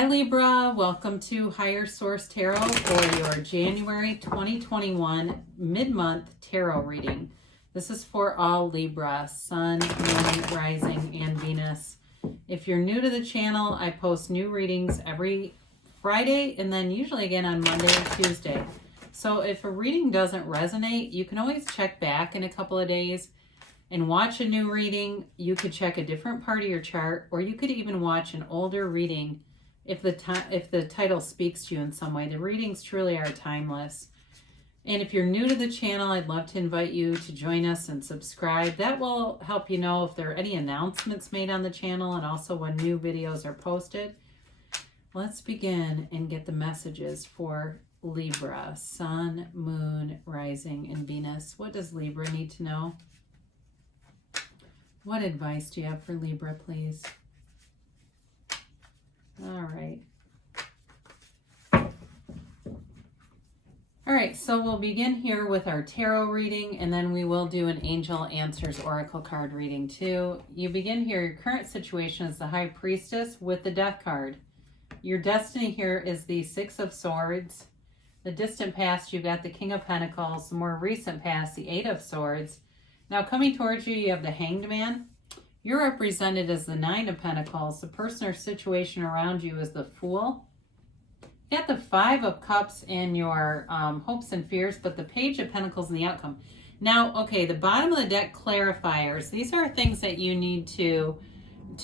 Hi Libra, welcome to Higher Source Tarot for your January 2021 mid-month tarot reading. This is for all Libra, Sun, Moon, Rising, and Venus. If you're new to the channel, I post new readings every Friday and then usually again on Monday and Tuesday. So if a reading doesn't resonate, you can always check back in a couple of days and watch a new reading. You could check a different part of your chart, or you could even watch an older reading if the title speaks to you in some way. The readings truly are timeless. And if you're new to the channel, I'd love to invite you to join us and subscribe. That will help you know if there are any announcements made on the channel and also when new videos are posted. Let's begin and get the messages for Libra, Sun, Moon, Rising, and Venus. What does Libra need to know? What advice do you have for Libra, please? All right, so we'll begin here with our tarot reading, and then we will do an Angel Answers Oracle card reading too. You begin here, your current situation is the High Priestess with the Death card. Your destiny here is the Six of Swords. The distant past, you've got the King of Pentacles. The more recent past, the Eight of Swords. Now coming towards you, you have the Hanged Man. You're represented as the Nine of Pentacles. The person or situation around you is the Fool. You got the Five of Cups in your hopes and fears, but the Page of Pentacles in the outcome. Now, okay, the bottom of the deck clarifiers. These are things that you need to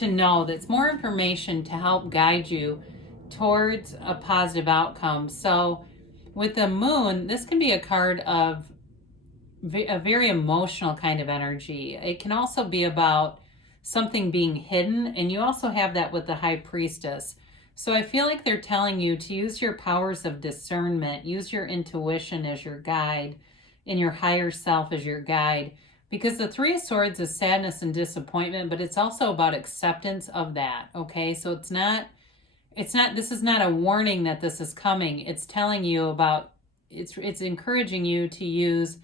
know. That's more information to help guide you towards a positive outcome. So with the Moon, this can be a card of a very emotional kind of energy. It can also be about something being hidden, and you also have that with the High Priestess. So I feel like they're telling you to use your powers of discernment, use your intuition as your guide, and your higher self as your guide, because the Three of Swords is sadness and disappointment, but it's also about acceptance of that. Okay, so this is not a warning that this is coming. It's telling you about, it's encouraging you to use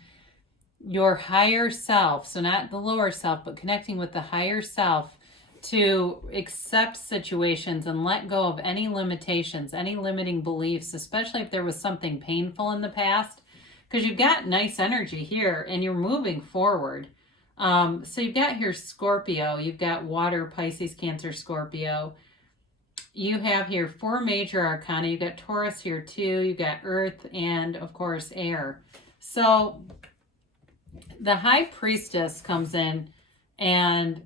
your higher self, so not the lower self, but connecting with the higher self to accept situations and let go of any limitations, any limiting beliefs, especially if there was something painful in the past, because you've got nice energy here and you're moving forward. So you've got here Scorpio, you've got water, Pisces, Cancer, Scorpio. You have here 4 major arcana. You've got Taurus here too. You've got Earth and, of course, air. So the High Priestess comes in and,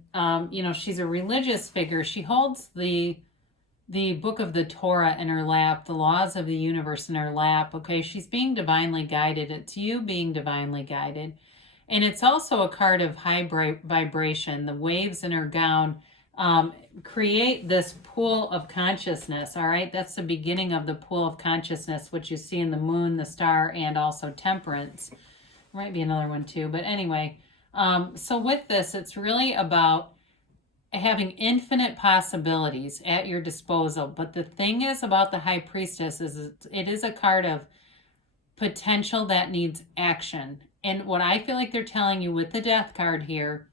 she's a religious figure. She holds the book of the Torah in her lap, the laws of the universe in her lap. Okay, she's being divinely guided. It's you being divinely guided. And it's also a card of high vibration. The waves in her gown create this pool of consciousness. All right, that's the beginning of the pool of consciousness, which you see in the moon, the star, and also temperance. There might be another one too, but anyway, so with this, it's really about having infinite possibilities at your disposal. But the thing is about the High Priestess is it is a card of potential that needs action. And what I feel like they're telling you with the Death card here,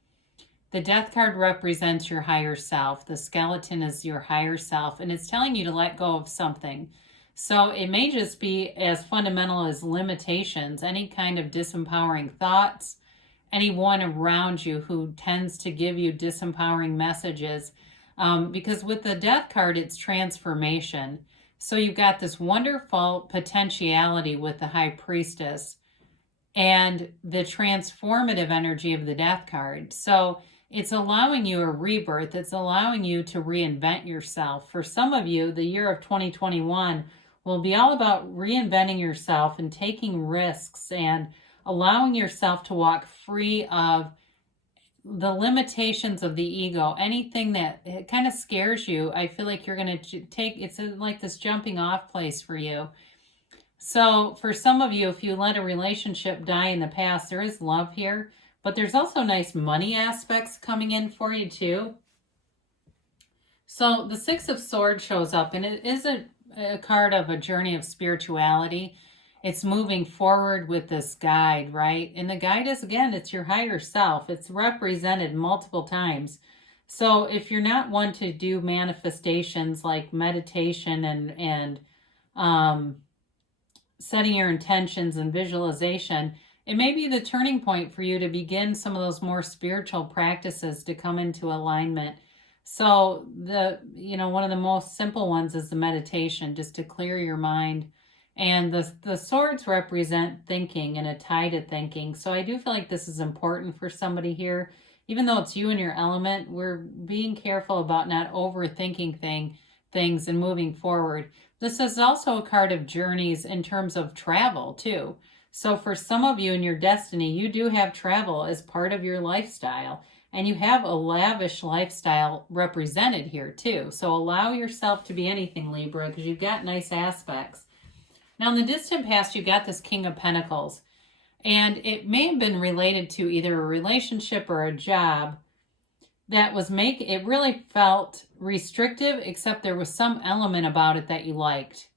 the Death card represents your higher self. The skeleton is your higher self, and it's telling you to let go of something. So it may just be as fundamental as limitations, any kind of disempowering thoughts, anyone around you who tends to give you disempowering messages. Because with the Death card, it's transformation. So you've got this wonderful potentiality with the High Priestess and the transformative energy of the Death card. So it's allowing you a rebirth. It's allowing you to reinvent yourself. For some of you, the year of 2021 will be all about reinventing yourself and taking risks and allowing yourself to walk free of the limitations of the ego. Anything that kind of scares you, I feel like you're going to take, it's like this jumping off place for you. So for some of you, if you let a relationship die in the past, there is love here, but there's also nice money aspects coming in for you too. So the Six of Swords shows up, and it is a card of a journey of spirituality. It's moving forward with this guide, right? And the guide is, again, it's your higher self. It's represented multiple times. So if you're not one to do manifestations like meditation and setting your intentions and visualization, it may be the turning point for you to begin some of those more spiritual practices to come into alignment. So one of the most simple ones is the meditation, just to clear your mind. And the swords represent thinking and a tie to thinking. So I do feel like this is important for somebody here. Even though it's you and your element, we're being careful about not overthinking things and moving forward. This is also a card of journeys in terms of travel too. So for some of you in your destiny, you do have travel as part of your lifestyle, and you have a lavish lifestyle represented here too. So allow yourself to be anything, Libra, because you've got nice aspects. Now in the distant past, you got this King of Pentacles, and it may have been related to either a relationship or a job that was it really felt restrictive, except there was some element about it that you liked.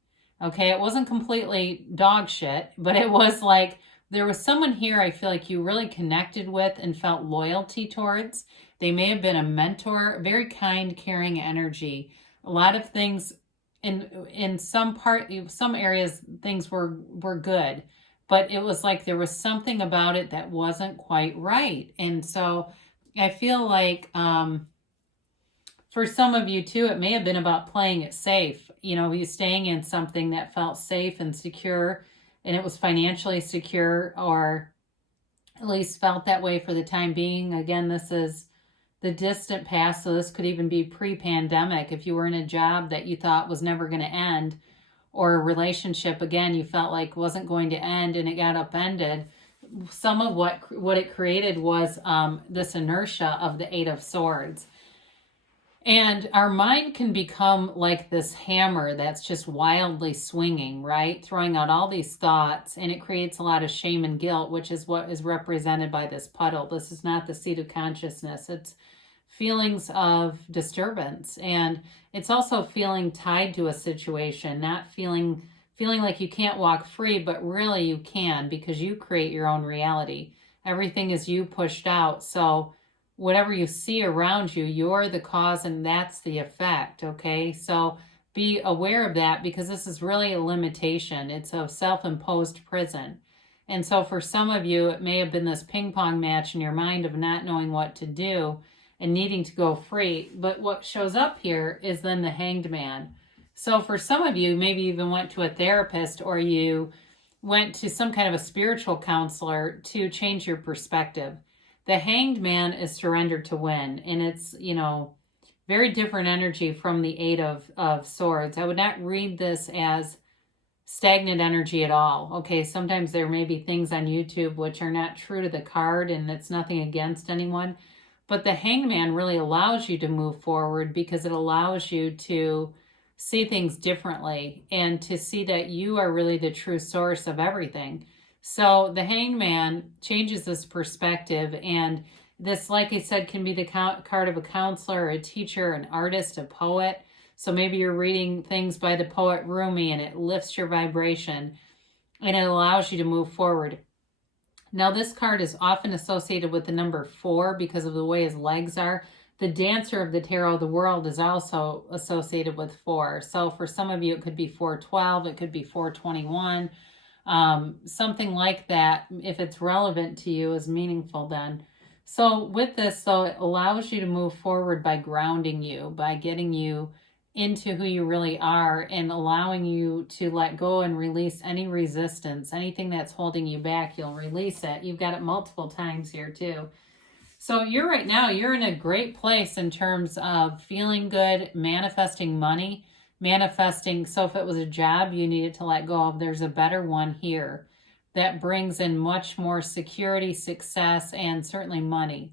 Okay, it wasn't completely dog shit, but it was like there was someone here I feel like you really connected with and felt loyalty towards. They may have been a mentor, very kind, caring energy. A lot of things in some areas things were good, but it was like there was something about it that wasn't quite right. And so I feel like for some of you too, it may have been about playing it safe. You staying in something that felt safe and secure, and it was financially secure, or at least felt that way for the time being. Again, this is the distant past, so this could even be pre-pandemic. If you were in a job that you thought was never going to end, or a relationship, again, you felt like wasn't going to end and it got upended. Some of what it created was this inertia of the Eight of Swords. And our mind can become like this hammer that's just wildly swinging, right? Throwing out all these thoughts, and it creates a lot of shame and guilt, which is what is represented by this puddle. This is not the seat of consciousness. It's feelings of disturbance, and it's also feeling tied to a situation, not feeling like you can't walk free, but really you can, because you create your own reality. Everything is you pushed out. So whatever you see around you, you're the cause and that's the effect, okay? So be aware of that, because this is really a limitation. It's a self-imposed prison. And so for some of you, it may have been this ping pong match in your mind of not knowing what to do and needing to go free. But what shows up here is then the Hanged Man. So for some of you, maybe even went to a therapist, or you went to some kind of a spiritual counselor to change your perspective. The Hanged Man is surrendered to win, and it's, very different energy from the Eight of Swords. I would not read this as stagnant energy at all. Okay, sometimes there may be things on YouTube which are not true to the card, and it's nothing against anyone. But the Hanged Man really allows you to move forward, because it allows you to see things differently and to see that you are really the true source of everything. So the Hanged Man changes this perspective, and this, like I said, can be the card of a counselor, a teacher, an artist, a poet. So maybe you're reading things by the poet Rumi, and it lifts your vibration and it allows you to move forward. Now, this card is often associated with the number 4 because of the way his legs are. The Dancer of the Tarot of the World is also associated with 4. So for some of you, it could be 412, it could be 421. Something like that, if it's relevant to you, is meaningful then. So with this, though, it allows you to move forward by grounding you, by getting you into who you really are, and allowing you to let go and release any resistance. Anything that's holding you back, you'll release it. You've got it multiple times here too. So you're in a great place in terms of feeling good, manifesting money, manifesting. So if it was a job you needed to let go of, there's a better one here that brings in much more security, success, and certainly money.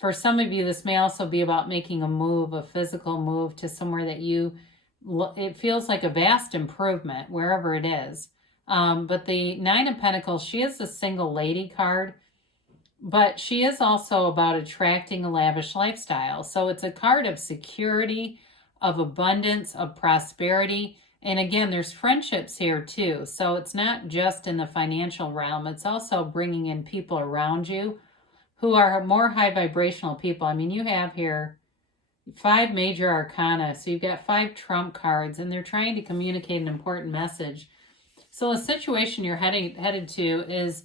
For some of you, this may also be about making a move, a physical move to somewhere that it feels like a vast improvement wherever it is. But the Nine of Pentacles, she is a single lady card, but she is also about attracting a lavish lifestyle. So it's a card of security, of abundance, of prosperity. And again, there's friendships here too. So it's not just in the financial realm. It's also bringing in people around you who are more high vibrational people. I mean, you have here 5 major arcana. So you've got 5 trump cards, and they're trying to communicate an important message. So the situation you're headed to is,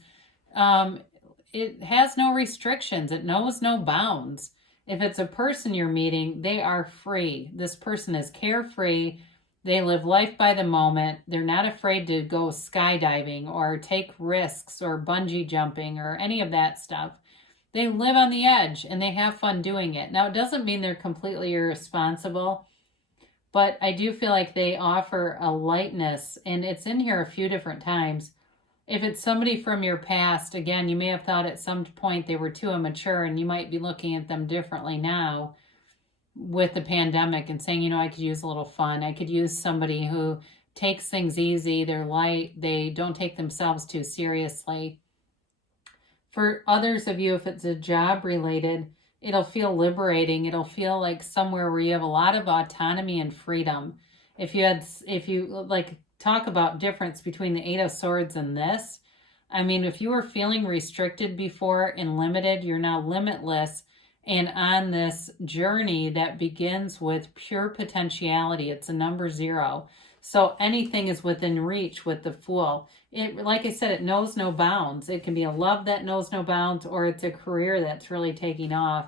it has no restrictions. It knows no bounds. If it's a person you're meeting, they are free. This person is carefree. They live life by the moment. They're not afraid to go skydiving or take risks or bungee jumping or any of that stuff. They live on the edge and they have fun doing it. Now, it doesn't mean they're completely irresponsible, but I do feel like they offer a lightness, and it's in here a few different times. If it's somebody from your past, again, you may have thought at some point they were too immature, and you might be looking at them differently now with the pandemic and saying, I could use a little fun. I could use somebody who takes things easy. They're light. They don't take themselves too seriously. For others of you, if it's a job related, it'll feel liberating. It'll feel like somewhere where you have a lot of autonomy and freedom. If you like, talk about difference between the 8 of Swords and this, I mean, if you were feeling restricted before and limited, you're now limitless, and on this journey that begins with pure potentiality. It's a number 0. So anything is within reach with the Fool. It, like I said, it knows no bounds. It can be a love that knows no bounds, or it's a career that's really taking off.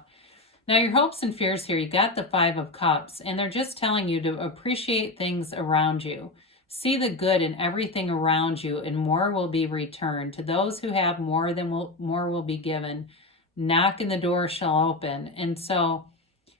Now, your hopes and fears here, you got the 5 of Cups, and they're just telling you to appreciate things around you. See the good in everything around you, and more will be returned. To those who have more, more will be given. Knock and the door shall open. And so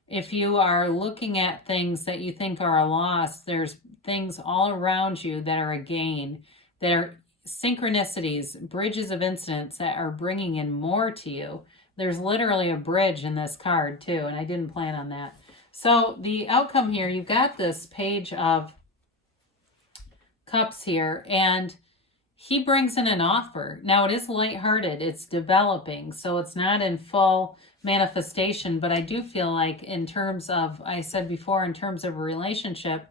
if you are looking at things that you think are a loss, there's things all around you that are a gain, that are synchronicities, bridges of incidents that are bringing in more to you. There's literally a bridge in this card too, and I didn't plan on that. So the outcome here, you've got this Page of Cups here, and he brings in an offer. Now, it is lighthearted. It's developing, so it's not in full manifestation, but I do feel like in terms of, I said before, in terms of a relationship,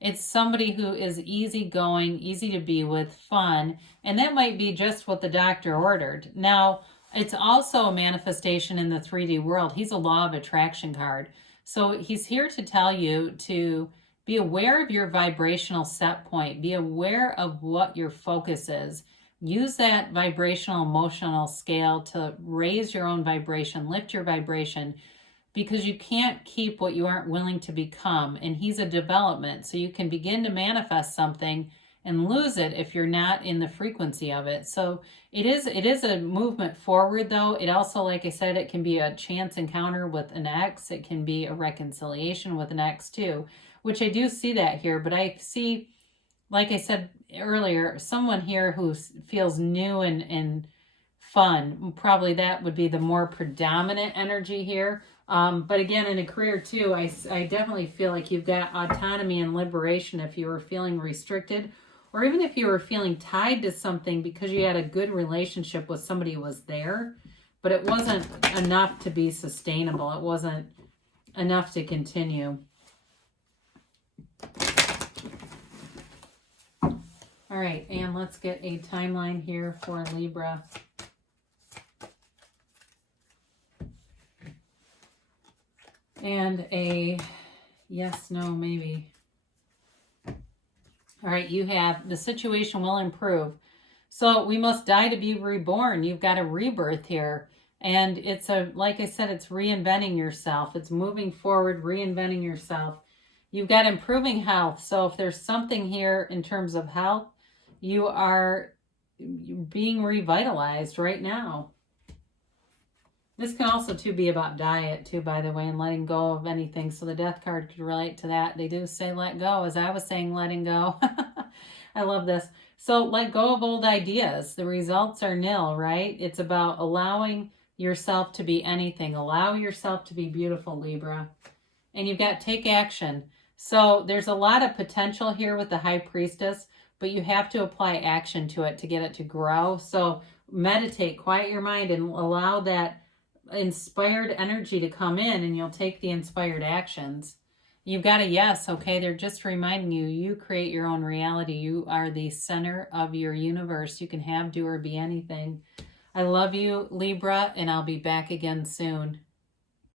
it's somebody who is easygoing, easy to be with, fun, and that might be just what the doctor ordered. Now, it's also a manifestation in the 3D world. He's a law of attraction card. So he's here to tell you to be aware of your vibrational set point. Be aware of what your focus is. Use that vibrational emotional scale to raise your own vibration, lift your vibration, because you can't keep what you aren't willing to become. And he's a development, so you can begin to manifest something and lose it if you're not in the frequency of it. So it is a movement forward, though. It also, like I said, it can be a chance encounter with an ex. It can be a reconciliation with an ex too, which I do see that here. But I see, like I said earlier, someone here who feels new and fun. Probably that would be the more predominant energy here. But again, in a career too, I definitely feel like you've got autonomy and liberation if you were feeling restricted, or even if you were feeling tied to something because you had a good relationship with somebody who was there, but it wasn't enough to be sustainable. It wasn't enough to continue. All right, and let's get a timeline here for Libra. And a yes, no, maybe. All right, you have the situation will improve. So we must die to be reborn. You've got a rebirth here. And it's like I said, it's reinventing yourself. It's moving forward, reinventing yourself. You've got improving health. So if there's something here in terms of health, you are being revitalized right now. This can also too be about diet too, by the way, and letting go of anything. So the Death card could relate to that. They do say let go, as I was saying, letting go. I love this. So let go of old ideas. The results are nil, right? It's about allowing yourself to be anything. Allow yourself to be beautiful, Libra. And you've got take action. So there's a lot of potential here with the High Priestess, but you have to apply action to it to get it to grow. So meditate, quiet your mind, and allow that inspired energy to come in, and you'll take the inspired actions. You've got a yes, okay? They're just reminding you, you create your own reality. You are the center of your universe. You can have, do, or be anything. I love you, Libra, and I'll be back again soon.